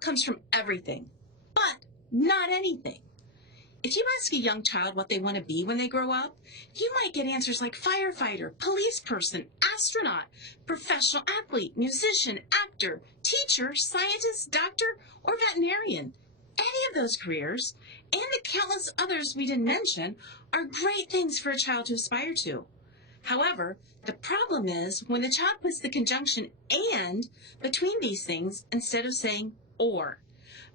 comes from everything, but not anything. If you ask a young child what they want to be when they grow up, you might get answers like firefighter, police person, astronaut, professional athlete, musician, actor, teacher, scientist, doctor, or veterinarian. Any of those careers, and the countless others we didn't mention, are great things for a child to aspire to. However, the problem is when the child puts the conjunction "and" between these things instead of saying "or."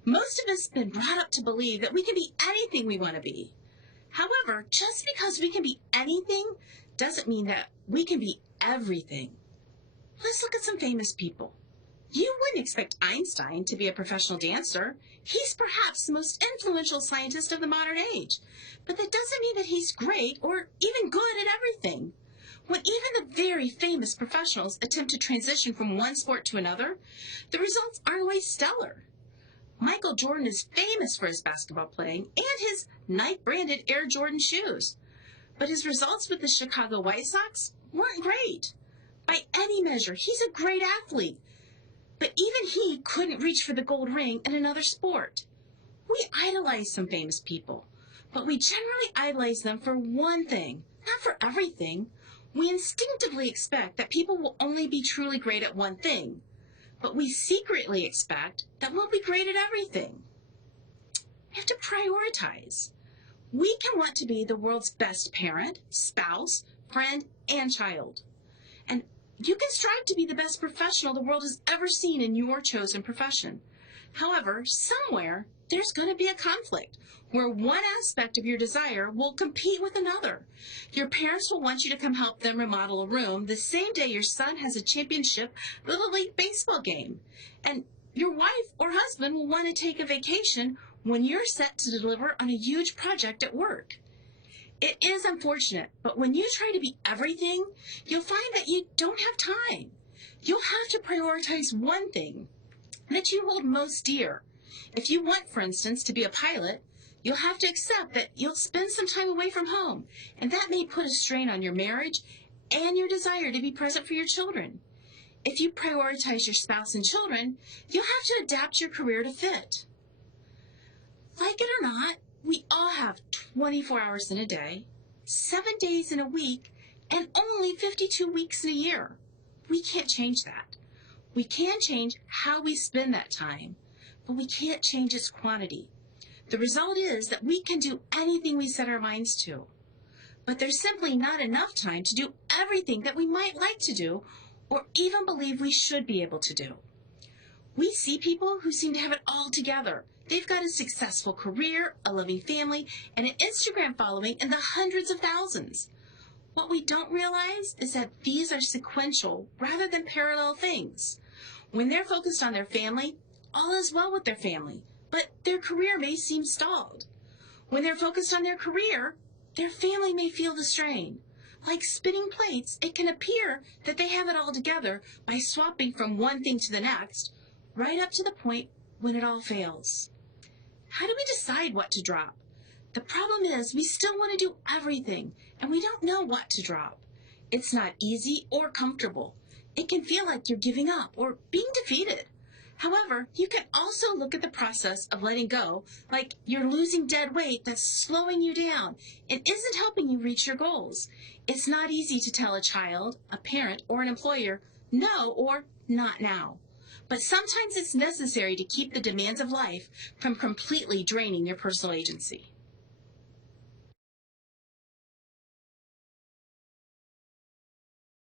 Most of us have been brought up to believe that we can be anything we want to be. However, just because we can be anything doesn't mean that we can be everything. Let's look at some famous people. You wouldn't expect Einstein to be a professional dancer. He's perhaps the most influential scientist of the modern age. But that doesn't mean that he's great or even good at everything. When even the very famous professionals attempt to transition from one sport to another, the results aren't always stellar. Michael Jordan is famous for his basketball playing and his Nike-branded Air Jordan shoes. But his results with the Chicago White Sox weren't great. By any measure, he's a great athlete. But even he couldn't reach for the gold ring in another sport. We idolize some famous people, but we generally idolize them for one thing, not for everything. We instinctively expect that people will only be truly great at one thing, but we secretly expect that we'll be great at everything. We have to prioritize. We can want to be the world's best parent, spouse, friend, and child. And you can strive to be the best professional the world has ever seen in your chosen profession. However, somewhere there's going to be a conflict where one aspect of your desire will compete with another. Your parents will want you to come help them remodel a room the same day your son has a championship Little League baseball game. And your wife or husband will want to take a vacation when you're set to deliver on a huge project at work. It is unfortunate, but when you try to be everything, you'll find that you don't have time. You'll have to prioritize one thing that you hold most dear. If you want, for instance, to be a pilot, you'll have to accept that you'll spend some time away from home, and that may put a strain on your marriage and your desire to be present for your children. If you prioritize your spouse and children, you'll have to adapt your career to fit. Like it or not, we all have 24 hours in a day, 7 days in a week, and only 52 weeks in a year. We can't change that. We can change how we spend that time, but we can't change its quantity. The result is that we can do anything we set our minds to, but there's simply not enough time to do everything that we might like to do or even believe we should be able to do. We see people who seem to have it all together. They've got a successful career, a loving family, and an Instagram following in the hundreds of thousands. What we don't realize is that these are sequential rather than parallel things. When they're focused on their family, all is well with their family, but their career may seem stalled. When they're focused on their career, their family may feel the strain. Like spinning plates, it can appear that they have it all together by swapping from one thing to the next, right up to the point when it all fails. How do we decide what to drop? The problem is we still want to do everything, and we don't know what to drop. It's not easy or comfortable. It can feel like you're giving up or being defeated. However, you can also look at the process of letting go like you're losing dead weight that's slowing you down and isn't helping you reach your goals. It's not easy to tell a child, a parent, or an employer no or not now. But sometimes it's necessary to keep the demands of life from completely draining your personal agency.